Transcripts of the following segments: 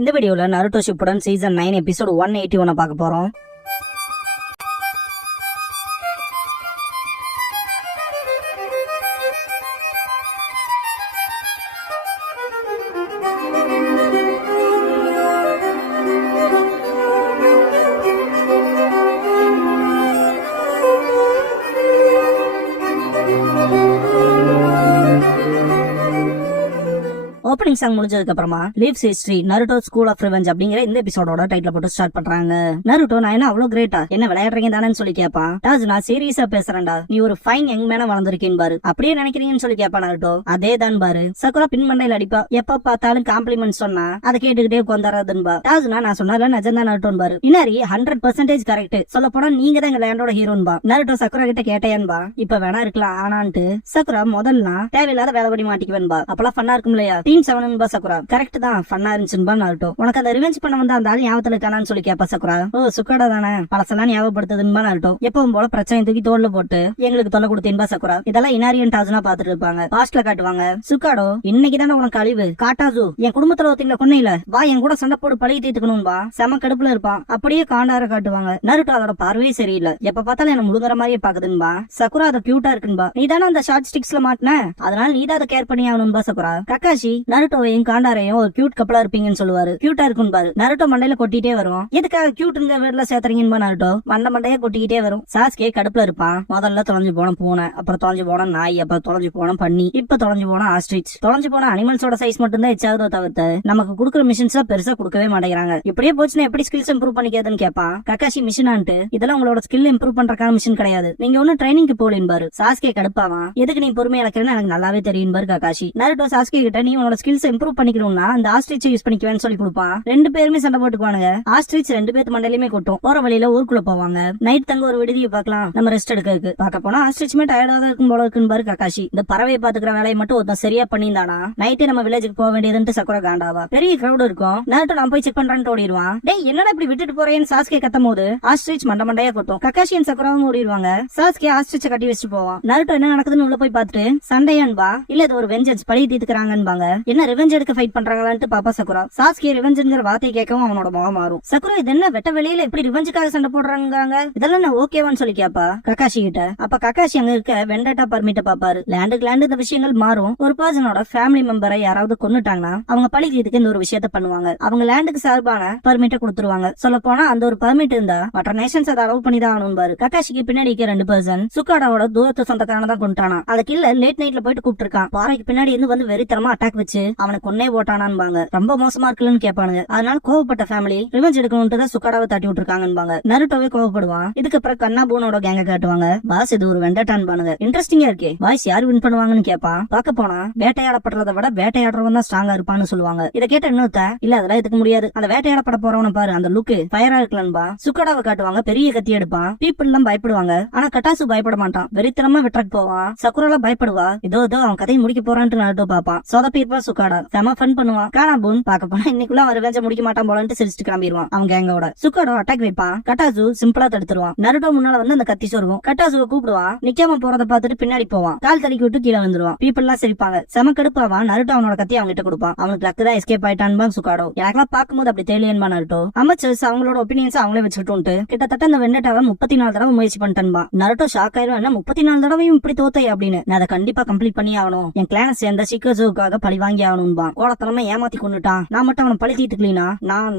இந்த வீடியோல Naruto Shippuden season 9 episode 181 பார்க்க போறோம். ஓப்பனிங் சாங் முடிஞ்சதுக்கு அப்புறமா leaves history Naruto school of revenge அப்படிங்கிற இந்த எபிசோடோட டைட்டில் போட்டு ஸ்டார்ட் பண்றாங்க. நருட்டோ நான் என்ன அவ்வளவு கிரேட்டா என்ன விளையாடுறீங்க தானே சொல்லி கேட்பான். நான் சீரியஸா பேசுறேன்டா, நீ ஒரு ஃபைன் யங் மேனா வளர்ந்துருக்கேன்னு பாரு, அப்படியே நினைக்கிறீங்கன்னு சொல்லி கேட்பா நருட்டோ. அதே தான் பாரு. சக்குரா பின் மண்டையில அடிப்பா, எப்ப பார்த்தாலும் காம்ப்ளிமெண்ட் சொன்னா அதை கேட்டுக்கிட்டே உட்காந்துறாதுன்பா. நான் சொன்னால நிஜம்தான் நருட்டோன்னு பாரு. இன்னாரி 100% கரெக்ட். சொல்ல போனா நீங்க தான் எங்க லேண்டோட ஹீரோன்பா. நருட்டோ சக்குரா கிட்ட கேட்டையான்பா. இப்ப வேணா இருக்கலாம் ஆனான்ட்டு சக்குரா முதல்ல தேவையில்லாத வேலை படி மாட்டிக்குவேன்பா. அப்பெல்லாம் ஃபன்னா இருக்கும் இல்லையா? சக்குரா கரெக்ட் தான், ஃபன்னா இருந்துச்சுன்பா நருட்டோ. உனக்கு அந்த ரிவெஞ்ச் பண்ண வந்தா அந்த ஆள் ஞாபகத்துல இருக்கானான்னு சொல்லி கேப்பா சக்குரா. ஓ சுக்காடா தானே, பழசெல்லாம் ஞாபகப்படுத்துதுன்பா நருட்டோ. எப்பவும் போல பிரச்சனை தூக்கி தோல்ல போட்டு எங்களுக்கு தொல்லை கொடுத்தேன்பா சக்குரா. இதெல்லாம் இனாரியன் டாஸ்னா பாத்துட்டு இருப்பாங்க. பாஸ்ட்ல காட்டுவாங்க. சுக்காடோ இன்னைக்கு தானே உனக்கு அழிவு. காட்டாசு என் குடும்பத்துல ஒருத்தங்கள கொன்னையில வா என் கூட சண்டை போட்டு பழகி தீர்த்துக்கணும்பா. செம கடுப்புல இருப்பான். அப்படியே காண்டார காட்டுவாங்க. நருட்டோ அதோட பார்வையே சரியில்லை. எப்ப பார்த்தாலும் என்ன முழுங்குற மாதிரியே பாக்குதுன்பா. சக்குரா அதை கியூட்டா இருக்குன்பா. நீ தானே அந்த ஷார்ட் ஸ்டிக்ஸ்ல மாட்டின, அதனால நீ தான் அதை கேர் பண்ணி ஆகணும்பா சக்குரா. கக்காஷி நருட்டோவையும் காண்டாரையும் ஒரு கியூட் கப்பலா இருப்பீங்கன்னு சொல்லுவாரு. கியூட்டா இருக்கும் பாரு. நருட்டோ மண்டையில கொட்டிட்டே வரும். எதுக்காக கியூட்ங்க வேர்ல சேர்த்துறீங்கன்னு நருட்டோ மண்டையே கொட்டிக்கிட்டே வரும். சாஸ்கே கடுப்புல இருப்பான். முதல்ல தொலைஞ்சு போன பூனை, அப்புறம் தொலைஞ்சு போன நாய், அப்புறம் தொலைஞ்சு போன பன்னி, இப்ப தொலைஞ்சு போன ஆஸ்ட்ரிச். தொலைஞ்சு போன அனிமல்ஸோட சைஸ் மட்டும் தான் எச்சாவதோ தவிர்த்து நமக்கு குடுக்குற மிஷின்ஸ் பெருசா கொடுக்கவே மாட்டேங்கிறாங்க. இப்படியே போச்சுன்னா எப்படி ஸ்கில்ஸ் இம்ப்ரூவ் பண்ணிக்கிறதுன்னு கேட்பான். கக்காஷி மிஷினான்ட்டு இதெல்லாம் உங்களோட ஸ்கில் இம்ப்ரூவ் பண்றதுக்கான மிஷின் கிடையாது, நீங்க ஒன்னும் ட்ரைனிங்க்கு போலின் பாரு. சாஸ்கே கடுப்பாவான். எதுக்கு நீ பொறுமையா இழக்கிறேன்னு எனக்கு நல்லாவே தெரியும் பாரு கக்காஷி. நருட்டோ சாஸ்கே கிட்ட நீ உன்னோட ஸ்கில்ஸ் இம்ப்ரூவ் பண்ணிக்கணும்னா அந்த ஆஸ்ட்ரிச் யூஸ் பண்ணிக்குவேன்னு சொல்லி கொடுப்பான். ரெண்டு பேருமே சண்டை போட்டுக்குவானுங்க. ஆஸ்ட்ரிச் ரெண்டு பேத்து மண்டையிலுமே கொட்டும். போற வழியில ஊருக்குள்ள போவாங்க. நைட் தங்க ஒரு விடுதியை பார்க்கலாம், நம்ம ரெஸ்ட் எடுக்கிறதுக்கு. பார்க்க போனா ஆஸ்ட்ரிச்மே டயர்டா தான் இருக்கும் போல இருக்குன்னு பாரு கக்காஷி. இந்த பறவையை பாத்துக்கிற வேலையை மட்டும் ஒருத்தன் சரியா பண்ணியிருந்தானா நைட்டே நம்ம வில்லேஜுக்கு போக வேண்டியதுன்னு சக்குரா காண்டாவா. பெரிய கிரௌட் இருக்கும். நேரத்தை நான் போய் செக் பண்றேன்னு ஓடிடுவான். டேய் என்னடா இப்படி விட்டுட்டு போறேன்னு சாஸ்கே கத்தும் போது ஆஸ்ட்ரிச் மண்டையா கொட்டும். கக்காஷியன் சக்குராவும் ஓடிடுவாங்க. சாஸ்கே ஆஸ்ட்ரிச்சை கட்டி வச்சுட்டு போவான். நருட்டோ என்ன நடக்குதுன்னு உள்ள போய் பார்த்துட்டு சண்டையான்பா. இல்ல இது ஒரு வெஞ்சன்ஸ் பழி தீர்த்துக்கிறாங்கன்பாங்க. என்ன ரிவெஞ்ச் எடுக்க ஃபைட் பண்றாங்களான்ட்டு பாப்பா சக்குரா. சாஸ்கே ரிவெஞ்சுங்கிற வார்த்தை கேட்கவும் அவனோட முகம் மாறும். சக்குரா இது என்ன வெட்ட வெளியில இப்படி ரிவெஞ்சுக்காக சண்டை போடுறாங்க, இதெல்லாம் நான் ஓகேவான்னு சொல்லி கேப்பா கக்காஷி கிட்ட. அப்ப கக்காஷி அங்க இருக்க வெண்டட்டா பர்மிட்ட பாப்பாரு. லேண்டுக்கு லேண்டு இந்த விஷயங்கள் மாறும். ஒரு பர்சனோட ஃபேமிலி மெம்பரை யாராவது கொன்னுட்டாங்கன்னா அவங்க பழிக்கிறதுக்கு இந்த ஒரு விஷயத்த பண்ணுவாங்க. அவங்க லேண்டுக்கு சார்பான பர்மிட்ட கொடுத்துருவாங்க. சொல்ல போனா அந்த ஒரு பர்மிட் இருந்தா மற்ற நேஷன்ஸ் அதை அலோவ் பண்ணி தான் ஆகணும் பாரு. கக்காஷிக்கு பின்னாடி ரெண்டு பர்சன் சுக்காடாவோட தூரத்து சொந்தக்காரன தான் கொண்டுட்டானா. அதுக்கு இல்ல லேட் நைட்ல போயிட்டு கூப்பிட்டு இருக்கான். பாறைக்கு பின்னாடி இருந்து வந்து வெறித்தரமா அட்டாக் வச்சு அவனை கொன்னே போட்டானான்பாங்க. ரொம்ப மோசமா இருக்குன்னு கேட்பானுங்க. அதனால கோவப்பட்ட ஃபேமிலி ரிவெஞ்ச் எடுக்கணும்னு தான் சுக்காடாவை தட்டி விட்டுருக்காங்கன்பாங்க. நருட்டோவே கோவப்படுவான். இதுக்கப்புறம் கண்ணாபூனோட கேங்க காட்டுவாங்க. பாஸ் இது ஒரு வெண்டட்டான்பானுங்க. இன்ட்ரெஸ்டிங்கா இருக்கே, பாய்ஸ் யார் வின் பண்ணுவாங்கன்னு கேட்பான். பார்க்க போனா வேட்டையாடப்படுறத விட வேட்டையாடுறவன் தான் ஸ்ட்ராங்கா இருப்பான்னு சொல்லுவாங்க. இதை கேட்ட இன்னொருத்த இல்ல அதெல்லாம் இதுக்கு முடியாது, அந்த வேட்டையாடப்பட போறவன பாரு அந்த லுக்கு ஃபயரா இருக்கலான்பா. சுக்காடாவை காட்டுவாங்க. பெரிய கத்தி எடுப்பான். பீப்புள் எல்லாம் பயப்படுவாங்க. ஆனா கட்டாசு பயப்பட மாட்டான். வெறித்தனமா வெட்டக்கு போவான். சக்குரால பயப்படுவா. இதோ அவன் கதையை முடிக்க போறான்ட்டு நருட்டோ பாப்பான். சொதப்பிருப்பா சுக்காடா. செம ஃபன் பண்ணுவான். கானாபூன் பார்க்க போனா இன்னைக்குள்ள அவன் ரிவெஞ்ச் முடிக்க மாட்டான் போலன்ட்டு சிரிச்சுட்டு கிளம்பிடுவான் அவங்க கேங்கோட. சுக்காடோ அட்டாக் வைப்பான். கட்டாசு சிம்பிளா தடுத்துருவான். நருட்டோ முன்னால வந்து அந்த கத்தி சொருவும். கட்டாசுவை கூப்பிடுவான். நிக்காம போறத பார்த்துட்டு பின்னாடி போவான். கால் தடுக்கி விட்டு கீழே வந்துருவான். பீப்புள் எல்லாம் சிரிப்பாங்க. செம கடுப்பாவான். நருட்டோ அவனோட கத்தி அவங்க கிட்ட கொடுப்பான். அவனுக்கு லக்கு தான் எஸ்கேப் ஆயிட்டான் சுக்காடோ. எனக்கெல்லாம் பார்க்கும்போது அப்படி தெரியலையன்பா நருட்டோ. அமைச்சர்ஸ் அவங்களோட ஒப்பீனியன்ஸ் அவங்களே வச்சுக்கிட்டு கிட்டத்தட்ட அந்த வெண்டட்டாவை 34 தடவை முயற்சி பண்ணிட்டா. நருட்டோ ஷாக் ஆயிரும். என்ன 34 தடவையும் இப்படி தோத்தை அப்படின்னு. நான் அதை கண்டிப்பா கம்ப்ளீட் பண்ணி ஆகணும். என் கிளான சேர்ந்த சிக்கோசுக்காக பழி வாங்கி ஆகணும்பா. கோலத்தனமா ஏமாத்தி கொண்டுட்டான். நான் மட்டும் அவனை பழி தீட்டுக்கலீனா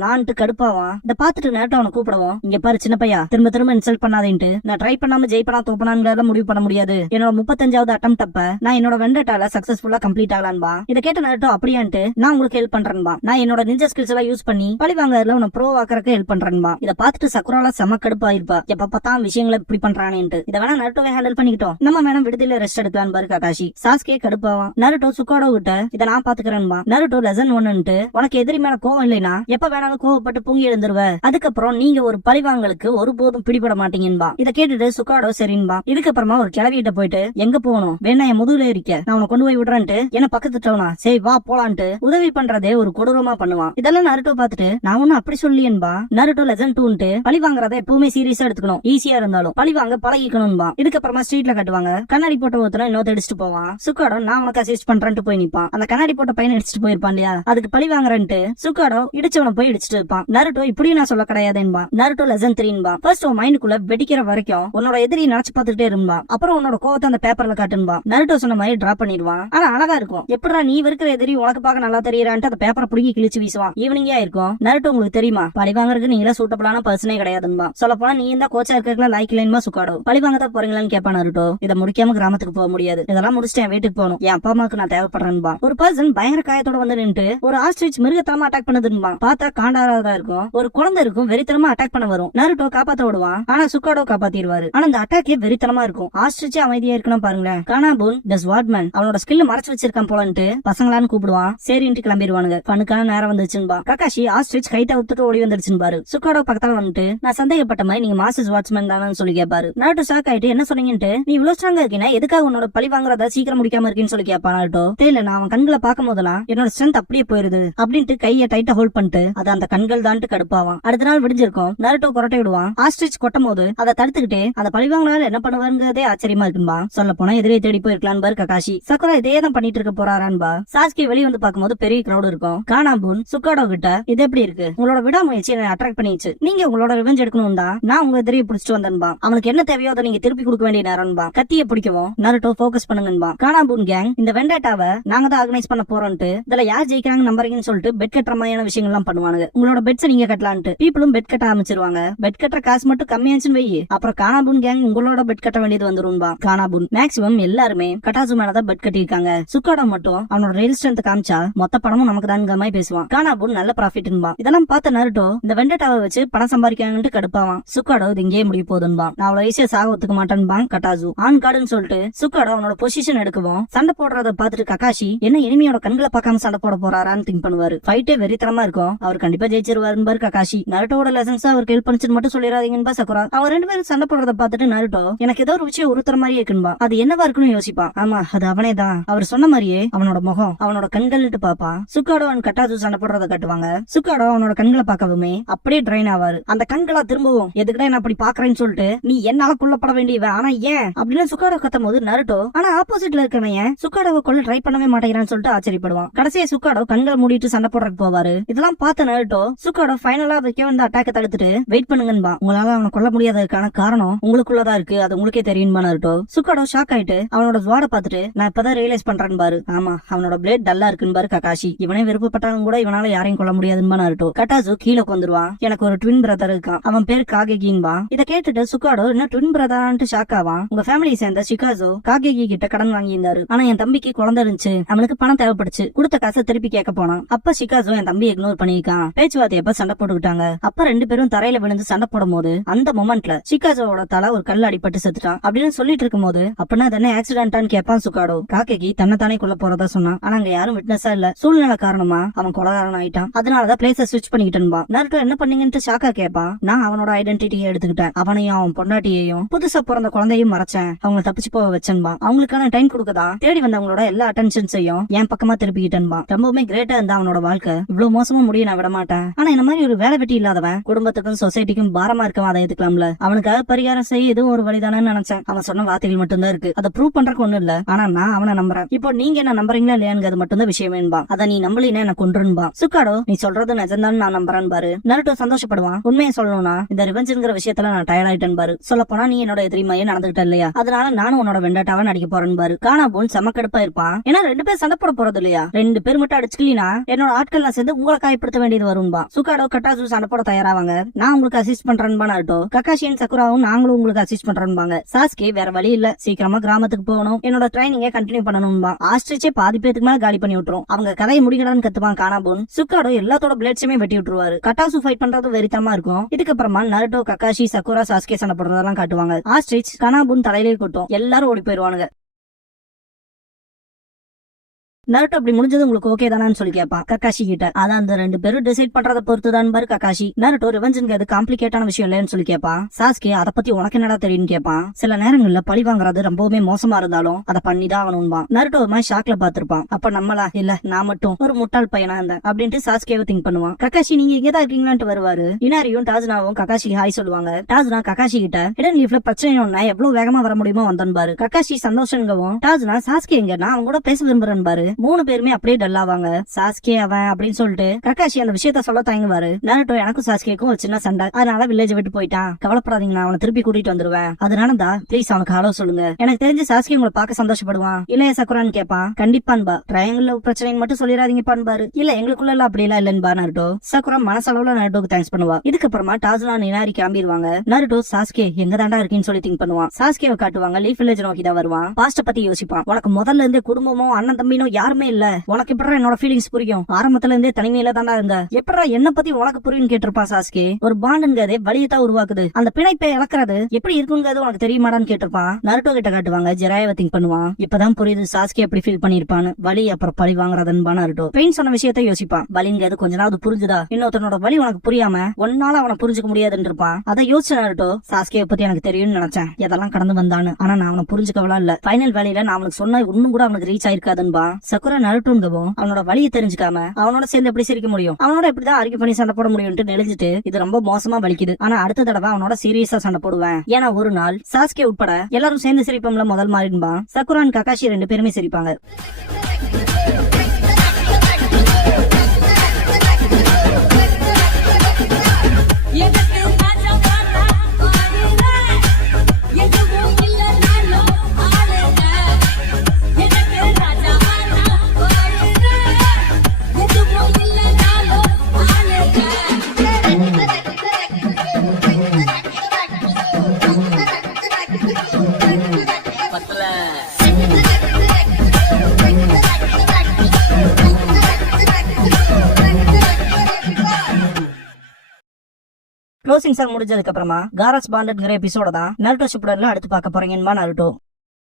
நான்ட்டு கடுப்பாவான். இதை பார்த்துட்டு நேரத்தை அவனை கூப்பிடுவோம். இங்க பாரு சின்ன பையா, திரும்ப இன்சல்ட் பண்ணாதேன்ட்டு. நான் ட்ரை பண்ணாம ஜெயிப்பனா தோப்பனான்னு முடிவு பண்ண முடியாது. என்னோட 35வது அட்டெம்ப்ட் அப்ப நான் என்னோட வெண்டட்டால சக்சஸ்ஃபுல்லா கம்ப்ளீட் ஆகலான்பா. இதை கேட்ட நேரட்டோ அப்படியான்ட்டு நான் உங்களுக்கு ஹெல்ப் பண்றேன்பா. நான் என்னோட நிஞ்சா ஸ்கில்ஸ் எல்லாம் யூஸ் பண்ணி பழி வாங்கறதுல உன ப்ரோ ஆக்கறதுக்கு ஹெல்ப் பண்றேன்பா. இதை பார்த்துட்டு சக்குரால செம கடுப்பா இருப்பா. எப்ப பார்த்தா விஷயங்களை இப்படி பண்றானேன்ட்டு. இதை வேணா நருட்டோவே ஹேண்டில் பண்ணிக்கிட்டோம். நம்ம வேணா விடுதலை ரெஸ்ட் எடுக்கலாம் பாரு கக்காஷி. சாஸ்கே கடுப்பாவான். நருட்டோ சுக்காடோ கிட்ட இதை நான் பாத்துக்கிறேன்பா. நருட்டோ லெசன் 1ன்ட்டு உனக்கு எதிரி மேல கோவம் இல்லைனா எப்ப வேணாலும் கோவப்பட்டு பொங்கி எழுந்துருவ. அதுக்கப்புறம் நீங்க ஒரு பழிவாங்களுக்கு ஒருபோதும் பிடிபட மாட்டீங்கன்பா. இதை கேட்டுட்டு சுக்காடோ சரின்பா. இதுக்கப்புறமா ஒரு கிளவிட்ட போயிட்டு எங்க போகணும் வேணா என் முதுகுல இருக்க நான் உன கொண்டு போய் விடுறேன்ட்டு என்ன பக்கத்து டவுனா சரி வா போலான்ட்டு உதவி பண்றதே ஒரு கொடூரமா பண்ணுவான். இதெல்லாம் நருட்டோ பாத்துட்டு நான் ஒன்னும் அப்படி சொல்லியன்பா. நருட்டோ லெசன் 2ன்ட்டு பழி வாங்குறத எப்பவுமே சீரியஸா எடுத்துக்கணும். ஈஸியா இருந்தாலும் பழி வாங்க பழகிக்கணும்பா. இதுக்கப்புறமா ஸ்ட்ரீட்ல கட்டுவாங்க. கண்ணாடி போட்ட ஒருத்தன இன்னொரு அடிச்சுட்டு போவான். சுக்காடோ நான் உனக்கு அசிஸ்ட் பண்றேன்ட்டு போய் நிப்பான். அந்த கண்ணாடி போட்ட சண்டை பையன் இடிச்சிட்டு போயிருப்பான் இல்லையா, அதுக்கு பழி வாங்குறேன்ட்டு சுக்காடோ இடிச்சவனை போய் இடிச்சிட்டு இருப்பான். நருட்டோ இப்படியும் நான் சொல்ல கிடையாதுன்பா. நருட்டோ லெசன் 3 ஃபர்ஸ்ட் உன் மைண்டுக்குள்ள வெடிக்கிற வரைக்கும் உன்னோட எதிரி நினைச்சு பார்த்துட்டே இருந்தா, அப்புறம் உன்னோட கோவத்தை அந்த பேப்பர்ல காட்டுன்பா. நருட்டோ சொன்ன மாதிரி டிரா பண்ணிடுவான். ஆனா அழகா இருக்கும். எப்படா நீ இருக்கிற எதிரி உனக்கு பார்க்க நல்லா தெரியறான்ட்டு அந்த பேப்பரை புடுங்கி கிழிச்சு வீசுவான். ஈவினிங்கா இருக்கும். நருட்டோ உங்களுக்கு தெரியுமா, பழி வாங்குறதுக்கு நீங்களே சூட்டபிளான பர்சனே கிடையாதுன்பா. சொல்ல போனா நீ இந்த கோச்சா இருக்கிறதுல லைக் இல்லைன்பா சுக்காடோ. பழி வாங்கதான் போறீங்களான்னு கேப்பா நருட்டோ. இதை முடிக்காம கிராமத்துக்கு போக முடியாது, இதெல்லாம் முடிச்சுட்டு என் வீட்டுக்கு போகணும், என் அப்பா அம்மாவுக்கு நான் தேவைப்படுறேன்பா. ஒரு பர்சன் பயங்கர காயத்தோட வந்து நின்று ஒரு ஆஸ்ட்ரிச் மிருகத்தனமா அட்டாக் பண்ணதுன்பா. பார்த்தா காண்டாரதா இருக்கும். ஒரு குழந்தை இருக்கும், வெறித்தனமா அட்டாக் பண்ண வரும். நருட்டோ காப்பாத்த விடுவான். ஆனா சுக்காடோ காப்பாத்திடுவாரு. ஆனா அந்த அட்டாக்கே வெறித்தனமா இருக்கும். ஆஸ்ட்ரிச் அமைதியா இருக்கணும் பாருங்களேன். கானாபூன் தி ஸ்வார்ட்மேன் அவனோட ஸ்கில்ல மறைச்சு வச்சிருக்கான் போலன்ட்டு பசங்களான்னு கூப்பிடுவான். சரின்ட்டு கிளம்பிடுவானுங்க. பண்ணுக்கான நேரம் வந்துச்சுன்பா. ககாஷி ஆஸ்ட்ரிச் கைட்ட விட்டுட்டு ஓடி வந்துருச்சுன்னு பாரு. சுக்காடோ பக்கத்தால வந்துட்டு நான் சந்தேகப்பட்ட மாதிரி நீங்க மாஸ்டர் ஸ்வார்ட்மேன் தானு சொல்லி கேட்பாரு. நருட்டோ ஷாக் ஆயிட்டு என்ன சொன்னீங்கன்ட்டு, நீ இவ்வளவு ஸ்ட்ராங்கா இருக்கீனா எதுக்காக உன்னோட பழி வாங்குறதா சீக்கிரம் முடிக்காம இருக்கேன்னு சொல்லி கேட்பா நருட்டோ. தெரியல, நான் அவன் கண்களை பார்க்கும் போதெல்லாம் என்னோட ஸ்ட்ரென்த் அப்படியே போயிருது அப்படின்ட்டு கையை டைட்டா ஹோல்ட் பண்ணிட்டு அது அந்த கண்கள் தான்ட்டு கடுப்பாவான். அடுத்த நாள் விடிஞ்சிருக்கும். நருட்டோ கொரட்டை விடுவான். ஆஸ்ட்ரிச் கொட்டும் போது அதை தடுத்துக்கிட்டே அந்த பழிவாங்களால என்ன பண்ணுவாருங்கிறதே ஆச்சரியமா இருக்கும்பா. சொல்ல போனா எதிரே தேடி போயிருக்கலாம் பாரு ககாஷி. சக்குரா இதே தான் பண்ணிட்டு இருக்க போறாரான்பா. சாஸ்கி வெளியே வந்து பார்க்கும்போது பெரிய கிரௌட் இருக்கும். கானாபூன் சுக்காடோ கிட்ட இது எப்படி இருக்கு, உங்களோட விடாமுயற்சி என்ன அட்ராக்ட் பண்ணிச்சு, நீங்க உங்களோட ரிவெஞ்ச் எடுக்கணும் தான் நான் உங்க எதிரியை பிடிச்சிட்டு வந்தேன்பா. அவனுக்கு என்ன தேவையோ அதை நீங்க திருப்பி கொடுக்க வேண்டிய நேரம்பா. கத்திய பிடிக்கவும் நருட்டோ போக்கஸ் பண்ணுங்கன்பா. கானாபூன் கேங் இந்த வெண்டாட்டாவை நாங்க தான் ஆர்கனைஸ் பண்ண போறோம்ட்டு இதுல யார் ஜெயிக்கிறாங்க நம்புறீங்கன்னு சொல்லிட்டு பெட் கட்டுற மாதிரியான விஷயங்கள் எல்லாம் பண்ணுவாங்க. உங்களோட பெட்ஸ் நீங்க கட்டலான்ட்டு பீப்புளும் பெட் கட்ட ஆரம்பிச்சிருவாங்க. பெட் கட்டுற காசு மட்டும் கம்மியாச்சுன்னு வெயி, அப்புறம் கானாபூன் கேங் உங்களோட பெட் கட்ட வேண்டியது வந்துரும்பா. கானாபூன் மேக்ஸிமம் எல்லாருமே கட்டாசு மேலதான் பெட் கட்டிருக்காங்க. சுக்காடோ மட்டும் அவனோட ரெயில் ஸ்ட்ரென்த் காமிச்சா மொத்த பணமும் நமக்கு தான் மாதிரி பேசுவான். கானாபூன் நல்ல ப்ராஃபிட்ன்பா. இதெல்லாம் பார்த்த நருட்டோ இந்த வெண்டட்டாவை வச்சு பணம் சம்பாதிக்காங்கன்னு கடுப்பாவான். சுக்காடோ இது இங்கே முடிய போதுன்பா. நான் அவ்வளவு ஈஸியா சாக ஒத்துக்க மாட்டேன்பா கட்டாசு. ஆன் கார்டுன்னு சொல்லிட்டு சுக்காடோ அவனோட பொசிஷன் எடுக்கவும் சண்டை போடுறத பார்த்துட்டு ககாஷி என்ன இனிமையோட கண்களை பார்க்காம சண்டை போட போறாரான்னு திங்க் பண்ணுவாரு. ஃபைட்டே வெறித்தனமா இருக்கும். அவர் கண்டிப்பா ஜெயிச்சிருவாரு ககாஷி. நருட்டோட லெசன்ஸ் அவருக்கு ஹெல்ப் பண்ணிச்சு மட்டும் சொல்லிடாதீங்கன்பா சக்குரா. அவர் ரெண்டு பேரும் சண்டை போடுறத பார்த்துட்டு நருட்டோ எனக்கு ஏதோ ஒரு விஷயம் உறுத்துற மாதிரி இருக்குன்பா. அது என்னவா இருக்குன்னு யோசிப்பான். ஆமா அது அவனே தான். அவர் சொன்ன மாதிரியே அவனோட முகம் அவனோட கண்கள்ட்டு பாப்பான். சுக்காடோ அவன் கட்டாசு சண்டை போடுறத கட்டுவாங்க. சுக்காடோ அவனோட கண்களை பார்க்கவுமே அப்படியே ட்ரைன் ஆவாரு. அந்த கண்களா திரும்பவும் எதுக்கிட்ட என்ன அப்படி பாக்குறேன்னு சொல்லிட்டு நீ என்னால கொல்லப்பட வேண்டியவன், ஆனா ஏன் அப்படின்னு சுக்காடோ கத்தும் போது நருட்டோ ஆனா ஆப்போசிட்ல இருக்கவன் சுக்காடோவை கொல்ல ட்ரை பண்ணவே மாட்டேங்கிறான்னு சொல்லிட்டு ஆச்சரியப்படுவான். கடைசியா சுக்காடோ கண்கள் மூடிட்டு சண்டை போடுறதுக்கு போவாரு. இதெல்லாம் பார்த்த நருட்டோ சுக்காடோ ஃபைனலா வைக்க வந்த அட்டாக்க தடுத்துட்டு வெயிட் பண்ணுங்கன்பா. உங்களால அவனை கொல்ல முடியாததுக்கான காரணம் உங்களுக்குள்ளதா இருக்கு, அது உங்களுக்கே தெரியும்பா நருட்டோ. சுக்காடோ ஷாக் ஆயிட்டு அவனோட ஜுவாட பார்த்துட்டு நான் இப்பதான் ரியலைஸ் பண்றேன்னு பாரு. ஆமா அவனோட பிளேட் டல்லா இருக்குன்னு பாரு ககாஷி. இவனே விருப்பப்பட்டாலும் கூட இவனால யாரையும் கொல்ல முடியாதுன்னு நருட்டோ. கட்டாசு கீழே வந்துருவான். எனக்கு ஒரு ட்வின் பிரதர் இருக்கான், அவன் பேரு காகேகின்பா. இத கேட்டுட்டு சுக்காடோ என்ன ட்வின் பிரதரான்ட்டு ஷாக் ஆவான். உங்க ஃபேமிலி சேர்ந்த ஷிகாசோ காகேகி கிட்ட கடன் வாங்கியிருந்தாரு. ஆனா என் தம்பிக்கு குழந்தை இருந்துச்சு, அவனுக்கு பணம் தேவைப்படுச்சு, கொடுத்த காசை திருப்பி கேட்க போனான். அப்ப ஷிகாசோ என் தம்பி இக்னோர் பண்ணிருக்கான். பேச்சுவார்த்தையப்ப சண்டை போட்டுக்கிட்டாங்க. அப்ப ரெண்டு பேரும் தரையில விழுந்து சண்டை போடும் போது அந்த மொமெண்ட்ல ஷிகாசோவோட தலை ஒரு கல் அடிபட்டு செத்துட்டான் அப்படின்னு சொல்லிட்டு இருக்கும் போது அப்பனா என்ன ஆக்சிடென்டான்னு கேட்பான் சுக்காடோ. காகேகி தன்னைத்தானே கொல்ல போறதா சொன்னான். ஆனா அங்க யாரும் விட்னஸா இல்ல. சூழ்நிலை காரணமா அவன் கொலகாரன் ஆயிட்டான். அதனாலதான் பிளேஸ ஸ்விட்ச் பண்ணிக்கிட்டேன்பா. நருட்டோ என்ன பண்ணீங்கன்னு ஷாக்கா கேட்பான். நான் அவனோட ஐடென்டிட்டியை எடுத்துக்கிட்டேன். அவனையும் அவன் பொண்டாட்டியையும் புதுசா பிறந்த குழந்தையும் மறைச்சேன். அவங்க தப்பிச்சு போக வச்சேன்பா. அவங்களுக்கான டைம் கொடுக்கதான் தேடி வந்தவங்களோட எல்லா அட்டென்ஷன்ஸையும் என் பக்கமா திருப்பிக்கிட்டேன்பா. ரொம்பவுமே கிரேட்டா இருந்தா அவனோட வாழ்க்கை இவ்வளவு மோசமா முடிய நான் விட மாட்டேன். ஆனா இந்த மாதிரி ஒரு வேலை வெட்டி இல்லாதவன் குடும்பத்துக்கும் சொசைட்டிக்கும் பாரமா இருக்கவன் அதை எதுக்கலாம்ல. அவனுக்காக பரிகாரம் செய்ய இதுவும் ஒரு வழிதானு நினைச்சேன். அவன் சொன்ன வார்த்தைகள் மட்டும்தான் இருக்கு, அதை ப்ரூவ் பண்றதுக்கு ஒண்ணு இல்ல. ஆனா நான் அவனை நம்புறேன். இப்போ நீங்க என்ன நம்புறீங்களா இல்லையாங்கிறது மட்டும்தான் விஷயமேன்பா. அதை நீ நம்பலினா என்ன கொன்றுன்பா. சுக்காடோ நீ சொல்றது நிஜம்தான் நான் நம்புறேன் பாரு. நருட்டோ சந்தோஷப்படுவான். உண்மையை சொல்லணும்னா இந்த ரிவெஞ்சுங்கிற விஷயத்துல நான் டயர்ட் ஆயிட்டேன் பாரு. சொல்ல போனா நீ என்னோட எதிரிமையே நடந்துகிட்ட இல்லையா, அதனால நானும் உன்னோட வெண்டாட்டாவா நடிக்க போறேன் பாரு. கானாபூன் செமக்கடுப்பா இருப்பான். ஏன்னா ரெண்டு பேர் சண்டை போட போறது இல்லையா, ரெண்டு பேர் மட்டும் அடிச்சுக்கலினா என்னோட ஆட்கள் நான் சேர்ந்து உங்களை காயப்படுத்த வேண்டியது வரும்பா. சுக்காடோ கட்டாசு சண்டை போட தயாராவாங்க. நான் உங்களுக்கு அசிஸ்ட் பண்றேன்பா நருட்டோ. ககாஷியன் சக்குராவும் நாங்களும் உங்களுக்கு அசிஸ்ட் பண்றேன்பாங்க. சாஸ்கே வேற வழி இல்ல, சீக்கிரமா கிராமத்துக்கு போகணும், என்னோட ட்ரைனிங்க கண்டினியூ பண்ணணும்பா. ஆஸ்ட்ரிச்சே பாதி பேத்துக்கு மேல காலி பண்ணி விட்டுரும். அவங்க கதையை முடிக்கலான்னு கத்துப்பான் கானாபூன். சுக்காடோ எல்லாத்தோட பிளேட்ஸுமே வெட்டி விட்டுருவாரு. கட்டாசு ஃபைட் பண்றது வெறித்தமா இருக்கும். இதுக்கப்புறமா நருட்டோ ககாஷி சக்குரா சாஸ்கே சண்டை போடுறதெல்லாம் காட்டுவாங்க. ஆஸ்ட்ரிச் கானாபூன் தலையிலே கொட்டும். எல்லாரும் ஓடி போயிருவானுங்க. நருட்டோ அப்படி முடிஞ்சது உங்களுக்கு ஓகே தானு சொல்லி கேட்பான் ககாஷி கிட்ட. அதான் அந்த ரெண்டு பேரும் டிசைட் பண்றத பொறுத்துதான் பாரு ககாஷி. நருட்டோ ரிவெஞ்சுங்கிறது காம்ப்ளிகேட்டான விஷயம் இல்லன்னு சொல்லி கேட்பான். சாஸ்கே அதை பத்தி உனக்கு என்னடா தெரியும்னு கேட்பான். சில நேரங்கள்ல பழி வாங்குறது ரொம்பவுமே மோசமா இருந்தாலும் அதை பண்ணிதான் ஆகணும்பா. நருட்டோ ஒரு மாதிரி ஷாக்ல பாத்திருப்பான். அப்ப நம்மளா இல்ல நான் மட்டும் ஒரு முட்டாள் பையனா இருந்தேன் அப்படின்ட்டு சாஸ்கேவை திங்க் பண்ணுவான். ககாஷி நீங்க இங்கதான் இருக்கீங்களான்ட்டு வருவாரு. இனாரியும் டாஜ்னாவும் ககாஷி ஹாய் சொல்லுவாங்க. டாஜ்னா ககாஷி கிட்ட ஹிடன் லீஃப்ல பிரச்சனை ஒண்ணா எவ்வளவு வேகமா வர முடியுமோ வந்தோம் பாரு. ககாஷி சந்தோஷங்கவும் டாஜ்னா சாஸ்கே எங்க நான் அவங்க கூட பேச விரும்புறேன் பாரு. 3 பேருமே அப்படியே டல்லாவாங்க. சாஸ்கே அவன் அப்படின்னு சொல்லிட்டு கக்காஷி அந்த விஷயத்த சொல்ல தயங்குவாரு. நருட்டோ எனக்கும் சாஸ்கேக்கும் ஒரு சின்ன சண்டை, அதனால வில்லேஜ் விட்டு போயிட்டான், கவலைப்படாதீங்க, நான் அவனை திருப்பி கூட்டிட்டு வந்துருவேன், அதனால தான் ப்ளீஸ் அவனுக்கு ஹலோ சொல்லுங்க, எனக்கு தெரிஞ்சு சாஸ்கே உங்களை பார்க்க சந்தோஷப்படுவான். இல்லையா சக்குரான்னு கேட்பான். கண்டிப்பான்பா, ட்ரையாங்கிள் பிரச்சனைன்னு மட்டும் சொல்லிடாதீங்கப்பான்பாரு. இல்ல எங்களுக்குள்ள எல்லாம் அப்படி எல்லாம் இல்லன்பா நருட்டோ. சக்குரா மனசளவுல நருட்டோக்கு தேங்க்ஸ் பண்ணுவா. இதுக்கப்புறமா டாசுனா நினாரி கிளம்பிடுவாங்க. நருட்டோ சாஸ்கே எங்க தாண்டா இருக்கீன்னு சொல்லி திங்க் பண்ணுவான். சாஸ்கேவை காட்டுவாங்க. லீஃப் வில்லேஜ் நோக்கி தான் வருவான். பாஸ்ட பத்தி யோசிப்பான். உனக்கு முதல்ல இருந்தே குடும்பமோ அண்ணன் தம்பினோ யாருமே இல்ல, உனக்கு எப்படா என்னோட ஃபீலிங்ஸ் புரியும், ஆரம்பத்துல இருந்தே தனிமையில தாண்டா இருந்த, எப்படா என்ன பத்தி உனக்கு புரியும் கேட்டிருப்பான் சாஸ்கே. ஒரு பாண்டுங்கிறதே வலியத்தான் உருவாக்குது, அந்த பிணைப்பை இழக்கிறது எப்படி இருக்குங்கிறது உனக்கு தெரியுமாடான்னு கேட்டிருப்பான். நருட்டோ கிட்ட காட்டுவாங்க. ஜெராயாவை திங்க் பண்ணுவான். இப்பதான் புரியுது சாஸ்கே எப்படி ஃபீல் பண்ணிருப்பான்னு. வலி அப்புறம் பழி வாங்குறதுன்னு நருட்டோ பெயின் சொன்ன விஷயத்த யோசிப்பான். வலிங்கிறது கொஞ்ச நாள் புரிஞ்சுதா, இன்னொருத்தனோட வலி உனக்கு புரியாம ஒன்னால அவனை புரிஞ்சுக்க முடியாதுன்னு இருப்பான். அதை யோசிச்ச நருட்டோ சாஸ்கே பத்தி எனக்கு தெரியும்னு நினைச்சேன், எதெல்லாம் கடந்து வந்தானு, ஆனா நான் அவனை புரிஞ்சுக்கவலாம் இல்ல, ஃபைனல் வேலையில நான் அவனுக்கு சொன்ன ஒண்ணும் கூட அவனுக்கு ரீச் ஆயிருக்காதுன்பா. சக்குரா நருட்டோங்கவும் அவனோட வலியை தெரிஞ்சுக்காம அவனோட சேர்ந்து எப்படி சிரிக்க முடியும், அவனோட எப்படிதான் அறிக்கை பண்ணி சண்டை போட முடியும்னு நெளிஞ்சிட்டு இது ரொம்ப மோசமா வலிக்குது, ஆனா அடுத்த தடவை அவனோட சீரியஸா சண்டை போடுவேன், ஏன்னா ஒரு நாள் சாஸ்கே உட்பட எல்லாரும் சேர்ந்து சிரிப்போம்ல முதல் மாதிரின்பா. சக்குரான் கக்காஷி 2 பேருமே சிரிப்பாங்க. க்ளோசிங் சாங் முடிஞ்சதுக்கு அப்புறமா காராஸ் பாண்டட்ங்கிற எபிசோட தான் நருட்டோ ஷிப்புடன்ல அடுத்து பார்க்க போறீங்கன்னு நருட்டோ.